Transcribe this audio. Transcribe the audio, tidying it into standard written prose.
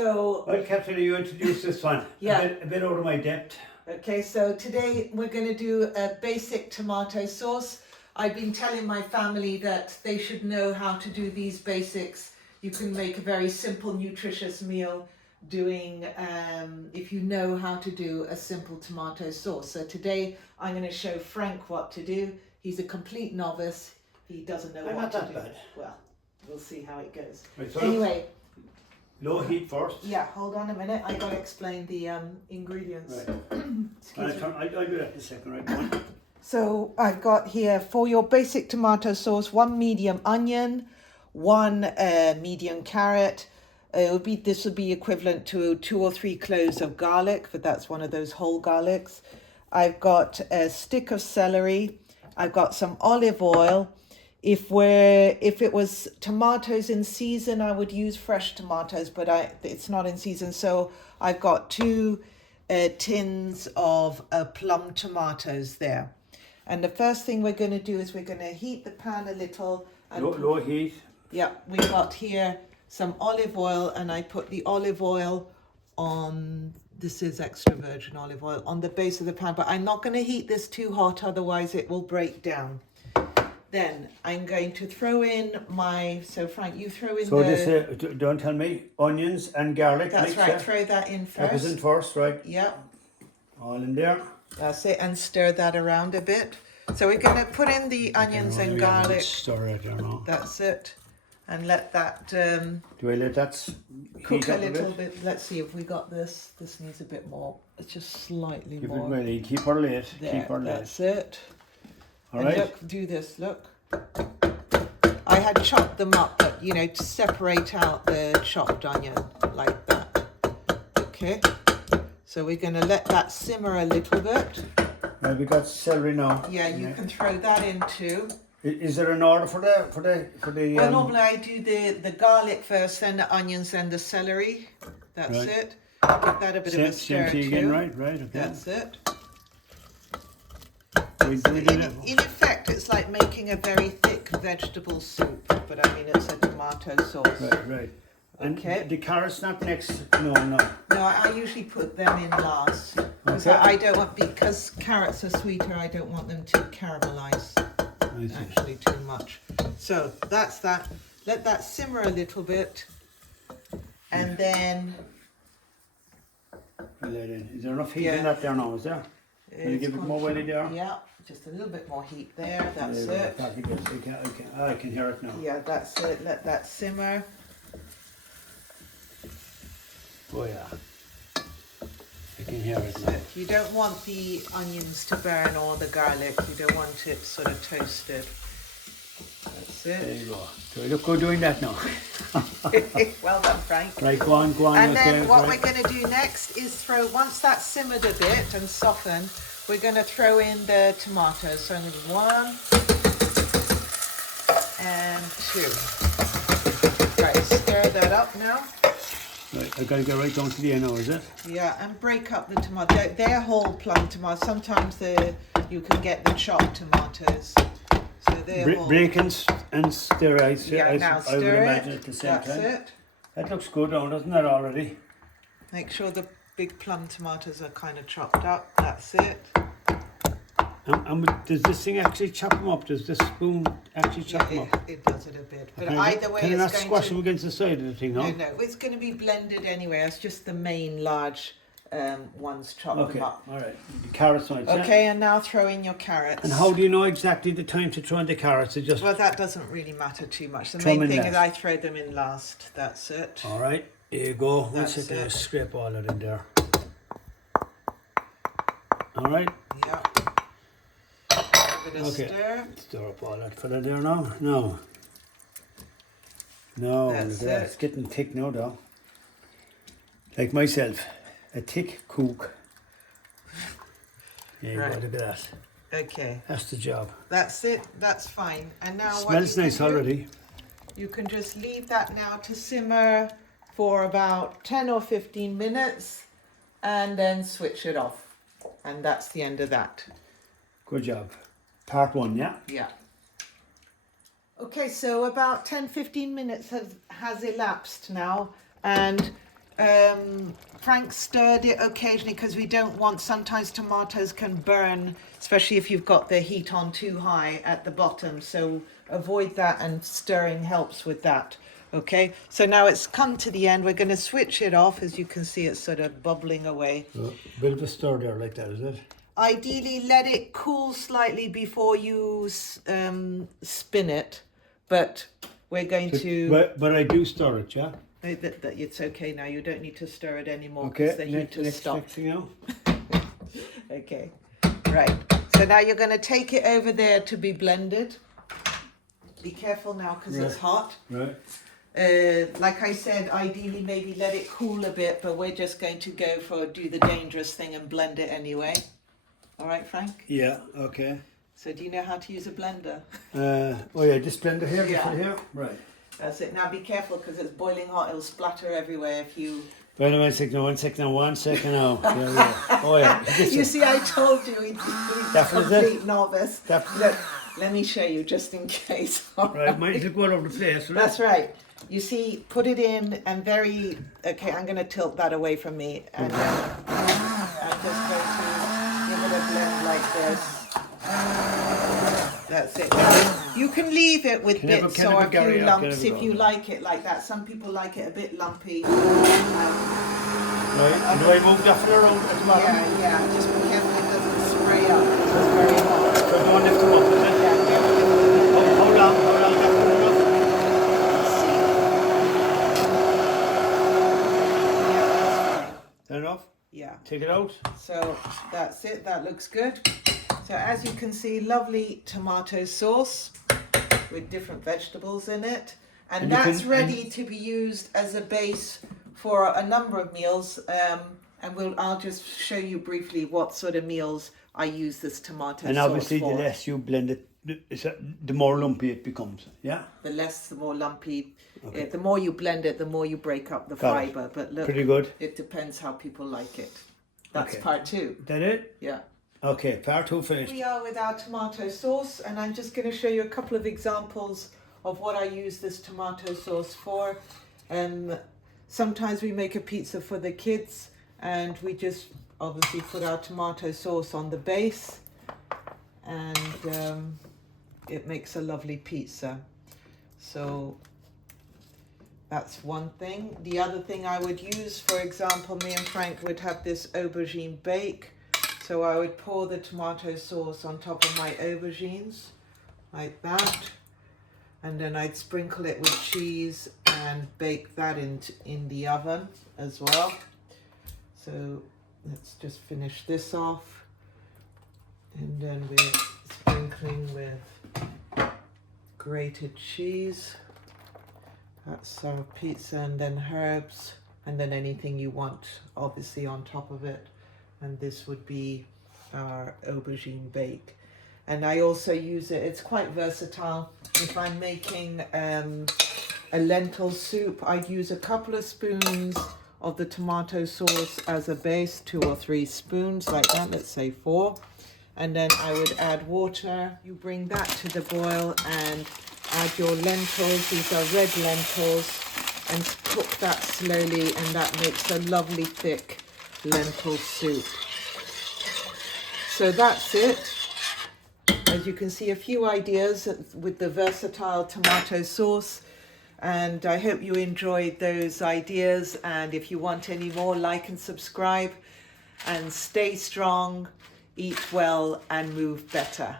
So, Well, Catherine, you introduced this one. Yeah. A bit out of my depth. okay, so today we're going to do a basic tomato sauce. I've been telling my family that they should know how to do these basics. You can make a very simple, nutritious meal doing, if you know how to do a simple tomato sauce. So today I'm going to show Frank what to do. He's a complete novice. He doesn't know I'm what not to that do. bad. Well, we'll see how it goes. Right, so Anyway, low heat first. yeah, hold on a minute. I got to explain the ingredients. Right. Excuse me. I'll do that in a second, right? Go on. So I've got here for your basic tomato sauce, 1 medium onion, 1 medium carrot. This would be equivalent to 2 or 3 cloves of garlic, but that's one of those whole garlics. I've got a stick of celery. I've got some olive oil. If it was tomatoes in season, I would use fresh tomatoes, but it's not in season. So I've got 2 tins of plum tomatoes there. And the first thing we're going to do is we're going to heat the pan a little. And Low heat. yeah, we've got here some olive oil, and I put the olive oil on, this is extra virgin olive oil, on the base of the pan, but I'm not going to heat this too hot, otherwise it will break down. Then I'm going to throw in so Frank, you throw in So this, don't tell me, onions and garlic. that's mix, right, yeah? throw that in That was first. in first, right? Yeah, All in there. that's it, and stir that around a bit. So we're going to put in the onions and garlic. Stir it there now. That's it. And let that Do I let that cook heat a up little bit. Let's see if we got this. This needs a bit more. It's just slightly Keep it more. ready. Keep her late. There, Keep her late. that's it. All And right. look, do this, look. I had chopped them up, but to separate out the chopped onion like that. Okay. So we're going to let that simmer a little bit. Now we got celery now. Yeah, you can throw that in too. Is there an order for the? Well, normally I do the garlic first, then the onions, then the celery. That's Right. it. Give that a bit of a stir same tea too. again, right? Okay. That's it. We did it. In effect, it's like making a very thick vegetable soup, but I mean it's a tomato sauce. Right. And Okay. the carrots not next. No. No, I usually put them in last because Okay. I don't want, because carrots are sweeter. I don't want them to caramelize I see. actually too much. So that's that. Let that simmer a little bit, and then Let in. Is there enough heat Yeah. in that there now? Is there? Can you it's give it going more to- willy there? Yeah, just a little bit more heat there. That's There you it. go. That'll be good. I can hear it now. Yeah, that's it. Let that simmer. Oh yeah. I can hear it That's now. it. You don't want the onions to burn or the garlic. You don't want it sort of toasted. That's There it. you go. Do I look good doing that now? Well done, Frank. Right, go on. And okay, then what right. we're going to do next is once that's simmered a bit and softened, we're going to throw in the tomatoes. So I'm going to do 1 and 2. Right, stir that up now. Right, I gotta get right down to the end now, is it? Yeah, and break up the tomato. They're whole plum tomatoes. Sometimes you can get the chopped tomatoes. So they're whole. Break and stir, Yeah, now I would stir imagine it. at the same That's time. it. That looks good now, doesn't it, already? Make sure the big plum tomatoes are kind of chopped up. That's it. And does this thing actually chop them up? Does this spoon actually chop them Yeah, up? it does it a bit. But Can either way, can I it's not going squash to... them against the side of the thing, no? No, it's going to be blended anyway. It's just the main large ones, chop Okay, them up. all right. The carrots on it, yeah? Okay, and now throw in your carrots. And how do you know exactly the time to throw in the carrots? It just... Well, that doesn't really matter too much. The Throw 'em main in thing is last. I throw them in last. That's it. All right, here you go. We'll That's sit there and it. scrape all that in there. All right. Yeah. Give it a Okay. stir. Stir up all that fella there now. No. No, That's it's it. getting thick now, though. Like myself, a thick cook. There you go, Right. look at that. Okay, That's the job. that's it. That's fine. And now what Smells you nice can do, already. you can just leave that now to simmer for about 10 or 15 minutes and then switch it off. And that's the end of that. Good job. Part 1, yeah? Yeah. Okay, so about 10-15 minutes has elapsed now, and Frank stirred it occasionally because we don't want, sometimes tomatoes can burn, especially if you've got the heat on too high at the bottom. So avoid that, and stirring helps with that. Okay, so now it's come to the end. We're going to switch it off. As you can see, it's sort of bubbling away. So, bit of a stir there like that, is it? Ideally, let it cool slightly before you spin it, but we're going to... But I do stir it, yeah? It's okay now. You don't need to stir it anymore Okay, because the heat has next stopped. thing out. Okay, right. So now you're going to take it over there to be blended. Be careful now because it's hot. Right. Like I said, ideally maybe let it cool a bit, but we're just going to do the dangerous thing and blend it anyway. All right, Frank? Yeah, okay. So do you know how to use a blender? Oh yeah, just blend it here, Yeah. just here. Right. That's it. Now be careful because it's boiling hot. It'll splatter everywhere if you... Wait one second now. Yeah. Oh yeah. You see, I told you he's a complete novice. Look, let me show you just in case. Right, might as well go all over the place. That's right. You see, put it in and very... Okay, I'm going to tilt that away from me. And then I'm just going to give it a blend like this. That's it. Now, you can leave it with bits or a few lumps if you like it like that. Some people like it a bit lumpy. Right, and do I move that for around at the bottom? Yeah. Just be careful it doesn't spray up. It's very hot. So don't lift them up, is it? Yeah, don't lift them up. How long that for enough? Yeah, that's fine. Is that enough? Yeah. Take it out. So that's it. That looks good. So as you can see, lovely tomato sauce with different vegetables in it. And that's ready to be used as a base for a number of meals. And I'll just show you briefly what sort of meals I use this tomato sauce for. And obviously the less you blend it, the more lumpy it becomes, yeah? The less, the more lumpy. Okay. The more you blend it, the more you break up the fibre. But look, pretty good. It depends how people like it. That's Okay. part 2. Is that it? Yeah. Okay, part 2 finished. We are with our tomato sauce, and I'm just going to show you a couple of examples of what I use this tomato sauce for. Sometimes we make a pizza for the kids, and we just obviously put our tomato sauce on the base, and it makes a lovely pizza. So that's one thing. The other thing I would use, for example, me and Frank would have this aubergine bake. So I would pour the tomato sauce on top of my aubergines, like that. And then I'd sprinkle it with cheese and bake that in the oven as well. So let's just finish this off. And then we're sprinkling with grated cheese. That's our pizza, and then herbs, and then anything you want, obviously, on top of it. And this would be our aubergine bake. And I also use it, it's quite versatile. If I'm making a lentil soup, I'd use a couple of spoons of the tomato sauce as a base, 2 or 3 spoons like that, let's say 4. And then I would add water. You bring that to the boil and add your lentils. These are red lentils, and cook that slowly, and that makes a lovely thick lentil soup. So that's it. As you can see, a few ideas with the versatile tomato sauce, and I hope you enjoyed those ideas. And if you want any more, like and subscribe, and stay strong, eat well, and move better.